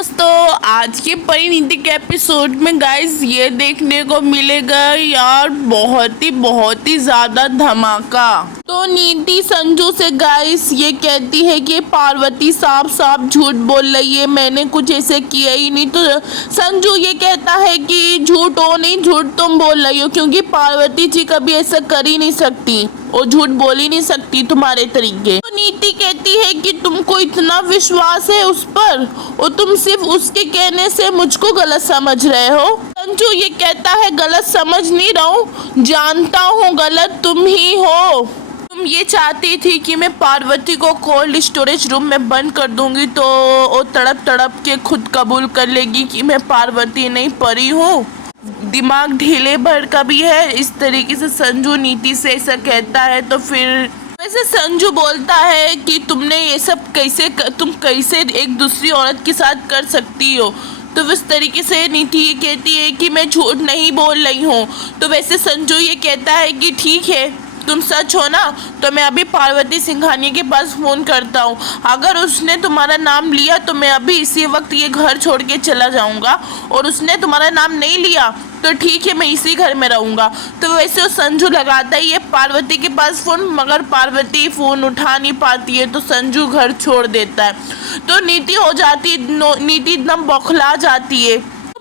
दोस्तों, आज के परिणीति के एपिसोड में गाइस ये देखने को मिलेगा यार बहुत ही ज्यादा धमाका। तो नीति संजू से गाइस ये कहती है कि पार्वती साफ साफ झूठ बोल रही है, मैंने कुछ ऐसे किया ही नहीं। तो संजू ये कहता है कि झूठ हो नहीं, झूठ तुम बोल रही हो, क्योंकि पार्वती जी कभी ऐसा कर ही नहीं सकती और झूठ बोल ही नहीं सकती तुम्हारे तरीके। तो नीति कहती है कि तुमको इतना विश्वास है उस पर और तुम सिर्फ उसके कहने से मुझको गलत समझ रहे हो। संजू ये कहता है गलत समझ नहीं रहा हूँ, जानता हूँ गलत तुम ही हो। तुम ये चाहती थी कि मैं पार्वती को कोल्ड स्टोरेज रूम में बंद कर दूंगी तो वो तड़प तड़प के खुद कबूल कर लेगी कि मैं पार्वती नहीं परी हूँ। दिमाग ढीले भर का भी है। इस तरीके से संजू नीति से ऐसा कहता है। तो फिर वैसे संजू बोलता है कि तुमने ये सब तुम कैसे एक दूसरी औरत के साथ कर सकती हो। तो इस तरीके से नीति ये कहती है कि मैं झूठ नहीं बोल रही हूँ। तो वैसे संजू ये कहता है कि ठीक है, तुम सच हो ना, तो मैं अभी पार्वती सिंघानिया के पास फ़ोन करता हूँ। अगर उसने तुम्हारा नाम लिया तो मैं अभी इसी वक्त ये घर छोड़ के चला जाऊँगा, और उसने तुम्हारा नाम नहीं लिया तो ठीक है, मैं इसी घर में रहूँगा। तो वैसे वो संजू लगाता ही है पार्वती के पास फ़ोन, मगर पार्वती फ़ोन उठा नहीं पाती है। तो संजू घर छोड़ देता है। तो नीति नीति एकदम बौखला जाती है।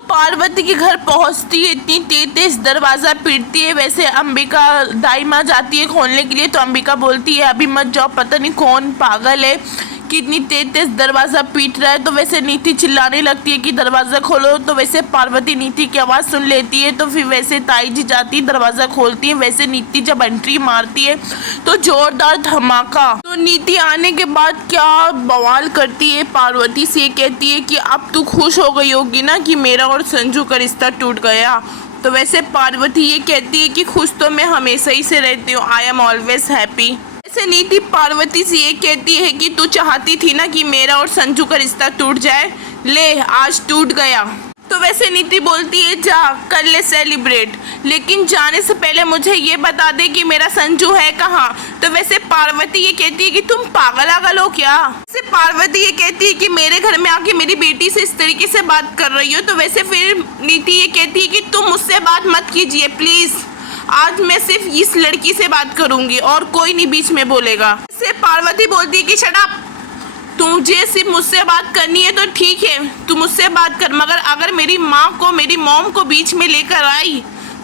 पार्वती के घर पहुंचती है, इतनी तेज दरवाज़ा पीटती है। वैसे अंबिका दाई माँ जाती है खोलने के लिए, तो अंबिका बोलती है अभी मत जाओ, पता नहीं कौन पागल है कि इतनी तेज दरवाज़ा पीट रहा है। तो वैसे नीति चिल्लाने लगती है कि दरवाज़ा खोलो। तो वैसे पार्वती नीति की आवाज़ सुन लेती है। तो फिर वैसे ताई जी जाती है, दरवाज़ा खोलती है। वैसे नीति जब एंट्री मारती है तो जोरदार धमाका। तो नीति आने के बाद क्या बवाल करती है, पार्वती से कहती है कि अब तू खुश हो गई होगी ना कि मेरा और संजू का रिश्ता टूट गया। तो वैसे पार्वती ये कहती है कि खुश तो मैं हमेशा ही से रहती हूँ, आई एम ऑलवेज हैप्पी। ऐसे नीति पार्वती से ये कहती है कि तू चाहती थी ना कि मेरा और संजू का रिश्ता टूट जाए, ले आज टूट गया। तो वैसे नीति बोलती है जा कर ले सेलिब्रेट, लेकिन जाने से पहले मुझे ये बता दे कि मेरा संजू है कहाँ। तो वैसे पार्वती ये कहती है कि तुम पागल हो क्या। वैसे पार्वती ये कहती है कि मेरे घर में आके मेरी बेटी से इस तरीके से बात कर रही हो। तो वैसे फिर नीति ये कहती है कि तुम मुझसे बात मत कीजिए प्लीज़, आज मैं सिर्फ इस लड़की से बात करूंगी और कोई नहीं बीच में बोलेगा। इससे पार्वती बोलती है कि शट अप, तुझे सिर्फ मुझसे बात करनी है तो ठीक है तू मुझसे बात कर, मगर अगर मेरी मॉम को बीच में लेकर आई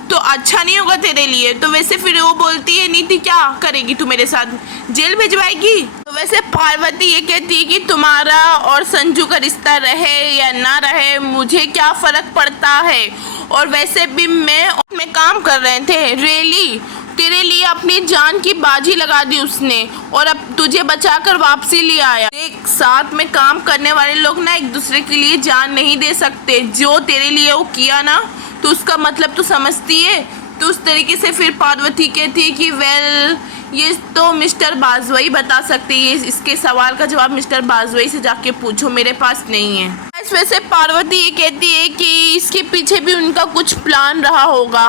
तो अच्छा नहीं होगा तेरे लिए। तो वैसे फिर वो बोलती है नीति क्या करेगी तू मेरे साथ, जेल भिजवाएगी। तो वैसे पार्वती ये कहती है कि तुम्हारा और संजू का रिश्ता रहे या ना रहे मुझे क्या फ़र्क पड़ता है, और वैसे भी मैं काम कर रहे थे रियली, तेरे लिए अपनी जान की बाजी लगा दी उसने और अब तुझे बचाकर वापसी ले आया। एक साथ में काम करने वाले लोग ना एक दूसरे के लिए जान नहीं दे सकते। जो तेरे लिए वो किया ना तो उसका मतलब तो समझती है। तो उस तरीके से फिर पार्वती कहती है कि वेल ये तो मिस्टर बाजवाई बता सकते हैं, इसके सवाल का जवाब मिस्टर बाजवाई से जाके पूछो, मेरे पास नहीं है। इस वजह से पार्वती ये कहती है कि इसके पीछे भी उनका कुछ प्लान रहा होगा।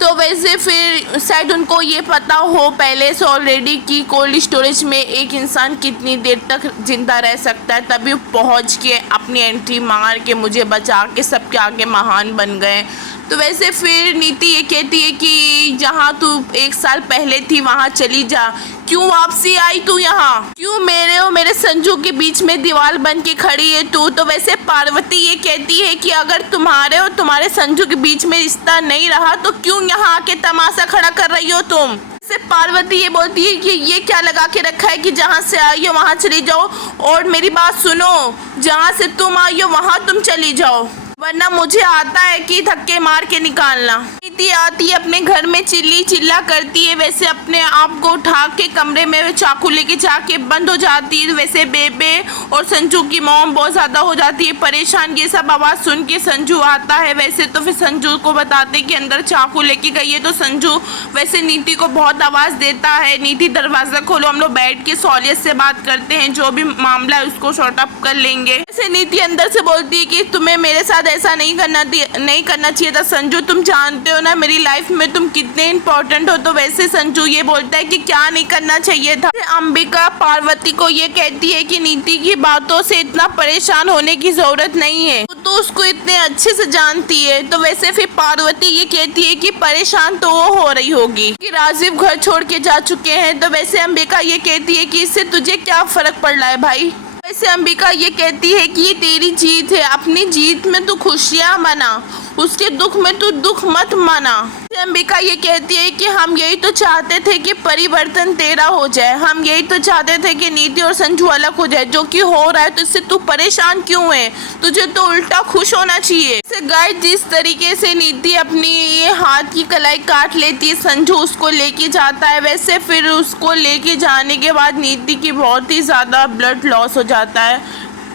तो वैसे फिर शायद उनको ये पता हो पहले से ऑलरेडी कि कोल्ड स्टोरेज में एक इंसान कितनी देर तक जिंदा रह सकता है, तभी पहुंच के अपनी एंट्री मार के मुझे बचा के सबके आगे महान बन गए। तो वैसे फिर नीति ये कहती है कि जहाँ तू 1 साल पहले थी वहाँ चली जा, क्यों वापसी आई तू यहाँ, क्यों मेरे और मेरे संजू के बीच में दीवार बन के खड़ी है तू। तो वैसे पार्वती ये कहती है कि अगर तुम्हारे और तुम्हारे संजू के बीच में रिश्ता नहीं रहा तो क्यों यहाँ आके तमाशा खड़ा कर रही हो तुम। से पार्वती ये बोलती है कि ये क्या लगा के रखा है कि जहाँ से आई हो वहाँ चली जाओ, और मेरी बात सुनो, जहाँ से तुम आई हो वहाँ तुम चली जाओ, वरना मुझे आता है कि धक्के मार के निकालना। नीति आती है अपने घर में चिल्ला करती है। वैसे अपने आप को उठा के कमरे में चाकू लेके जाके बंद हो जाती है। वैसे बेबे और संजू की मॉम बहुत ज़्यादा हो जाती है परेशान। ये सब आवाज़ सुन के संजू आता है। वैसे तो फिर संजू को बताते कि अंदर चाकू लेके गई है। तो संजू वैसे नीति को बहुत आवाज़ देता है, नीति दरवाज़ा खोलो, हम लोग बैठ के सहूलियत से बात करते हैं, जो भी मामला है उसको सॉर्ट अप कर लेंगे। वैसे नीति अंदर से बोलती है कि तुम्हें मेरे साथ ऐसा नहीं करना चाहिए था संजू, तुम जानते हो ना मेरी लाइफ में तुम कितने इम्पोर्टेंट हो। तो वैसे संजू ये बोलता है कि क्या नहीं करना चाहिए था। अंबिका पार्वती को ये कहती है कि नीति की बातों से इतना परेशान होने की जरूरत नहीं है, तो उसको इतने अच्छे से जानती है। तो वैसे फिर पार्वती ये कहती है कि परेशान तो वो हो रही होगी कि राजीव घर छोड़ के जा चुके हैं। तो वैसे अंबिका ये कहती है कि इससे तुझे क्या फर्क पड़ रहा है भाई। वैसे अंबिका ये कहती है कि ये तेरी जीत है, अपनी जीत में तू खुशियाँ मना, उसके दुख में तू दुख मत मना। अंबिका ये कहती है कि हम यही तो चाहते थे कि परिवर्तन तेरा हो जाए, हम यही तो चाहते थे कि नीति और संजू अलग हो जाए, जो कि हो रहा है। तो इससे तू परेशान क्यों है, तुझे तो उल्टा खुश होना चाहिए। गाइस जिस तरीके से नीति अपनी ये हाथ की कलाई काट लेती है, संजू उसको लेके जाता है, वैसे फिर उसको लेके जाने के बाद नीति की बहुत ही ज़्यादा ब्लड लॉस हो जाता है।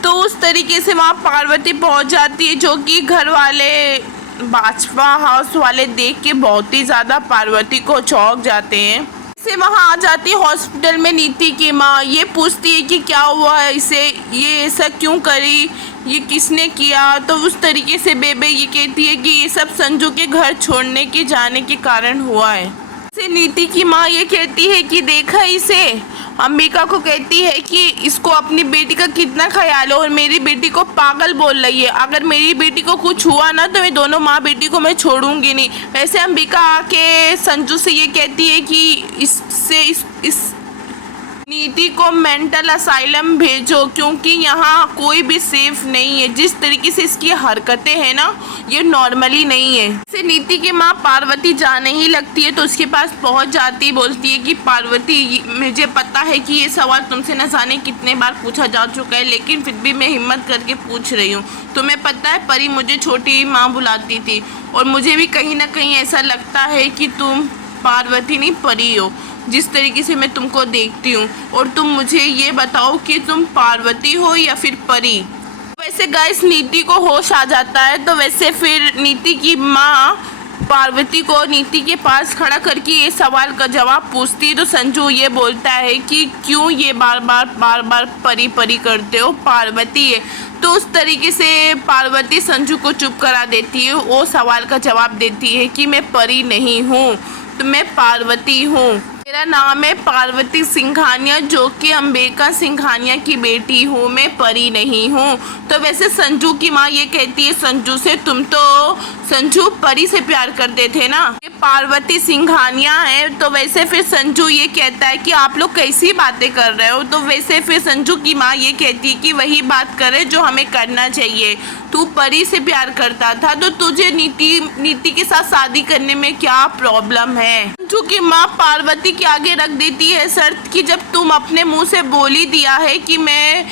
तो उस तरीके से वहाँ पार्वती पहुँच जाती है, जो कि घर वाले बाजपा हाउस वाले देख के बहुत ही ज़्यादा पार्वती को चौंक जाते हैं। से वहाँ आ जाती है हॉस्पिटल में नीति की माँ। ये पूछती है कि क्या हुआ है इसे, ये ऐसा क्यों करी, ये किसने किया। तो उस तरीके से बेबे ये कहती है कि ये सब संजू के घर छोड़ने के जाने के कारण हुआ है। से नीति की माँ ये कहती है कि देखा इसे, अंबिका को कहती है कि इसको अपनी बेटी का कितना ख्याल है और मेरी बेटी को पागल बोल रही है। अगर मेरी बेटी को कुछ हुआ ना तो मैं दोनों माँ बेटी को मैं छोड़ूंगी नहीं। वैसे अंबिका आके संजू से ये कहती है कि इस नीति को मेंटल असाइलम भेजो, क्योंकि यहाँ कोई भी सेफ नहीं है। जिस तरीके से इसकी हरकतें हैं ना, ये नॉर्मली नहीं है। से नीति की माँ पार्वती जाने ही लगती है तो उसके पास पहुँच जाती, बोलती है कि पार्वती मुझे पता है कि ये सवाल तुमसे न जाने कितने बार पूछा जा चुका है, लेकिन फिर भी मैं हिम्मत करके पूछ रही हूँ। तुम्हें पता है परी मुझे छोटी माँ बुलाती थी, और मुझे भी कहीं ना कहीं ऐसा लगता है कि तुम पार्वती नहीं परी हो, जिस तरीके से मैं तुमको देखती हूँ। और तुम मुझे ये बताओ कि तुम पार्वती हो या फिर परी। वैसे गाइस नीति को होश आ जाता है, तो वैसे फिर नीति की माँ पार्वती को नीति के पास खड़ा करके ये सवाल का जवाब पूछती है। तो संजू ये बोलता है कि क्यों ये बार बार परी परी करते हो, पार्वती है। तो उस तरीके से पार्वती संजू को चुप करा देती है। वो सवाल का जवाब देती है कि मैं परी नहीं हूँ, तो मैं पार्वती हूँ। मेरा नाम है पार्वती सिंघानिया, जो कि अंबिका सिंघानिया की बेटी हूँ, मैं परी नहीं हूँ। तो वैसे संजू की माँ ये कहती है संजू से, तुम तो संजू परी से प्यार करते थे ना, ये पार्वती सिंघानिया है। तो वैसे फिर संजू ये कहता है कि आप लोग कैसी बातें कर रहे हो। तो वैसे फिर संजू की माँ ये कहती है कि वही बात करे जो हमें करना चाहिए, तू परी से प्यार करता था तो तुझे नीति के साथ शादी करने में क्या प्रॉब्लम है। संजू की माँ पार्वती के आगे रख देती है शर्त कि जब तुम अपने मुंह से बोल ही दिया है कि मैं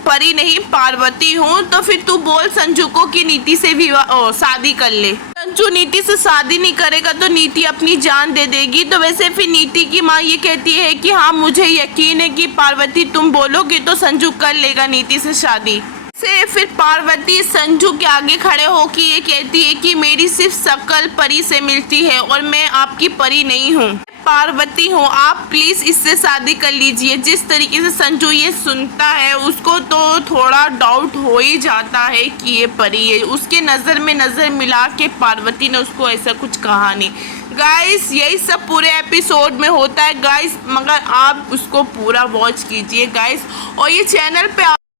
परी नहीं पार्वती हूँ, तो फिर तू बोल संजू को कि नीति से भी शादी कर ले। संजू नीति से शादी नहीं करेगा तो नीति अपनी जान दे देगी। तो वैसे फिर नीति की माँ ये कहती है कि हाँ मुझे यकीन है कि पार्वती तुम बोलोगे तो संजू कर लेगा नीति से शादी। से फिर पार्वती संजू के आगे खड़े होकर ये कहती है कि मेरी सिर्फ शक्ल परी से मिलती है और मैं आपकी परी नहीं हूँ, पार्वती हूँ, आप प्लीज़ इससे शादी कर लीजिए। जिस तरीके से संजू ये सुनता है उसको तो थोड़ा डाउट हो ही जाता है कि ये परी है। उसके नज़र में नज़र मिला के पार्वती ने उसको ऐसा कुछ कहा नहीं। गाइस यही सब पूरे एपिसोड में होता है गाइस, मगर आप उसको पूरा वॉच कीजिए गाइस। और ये चैनल पे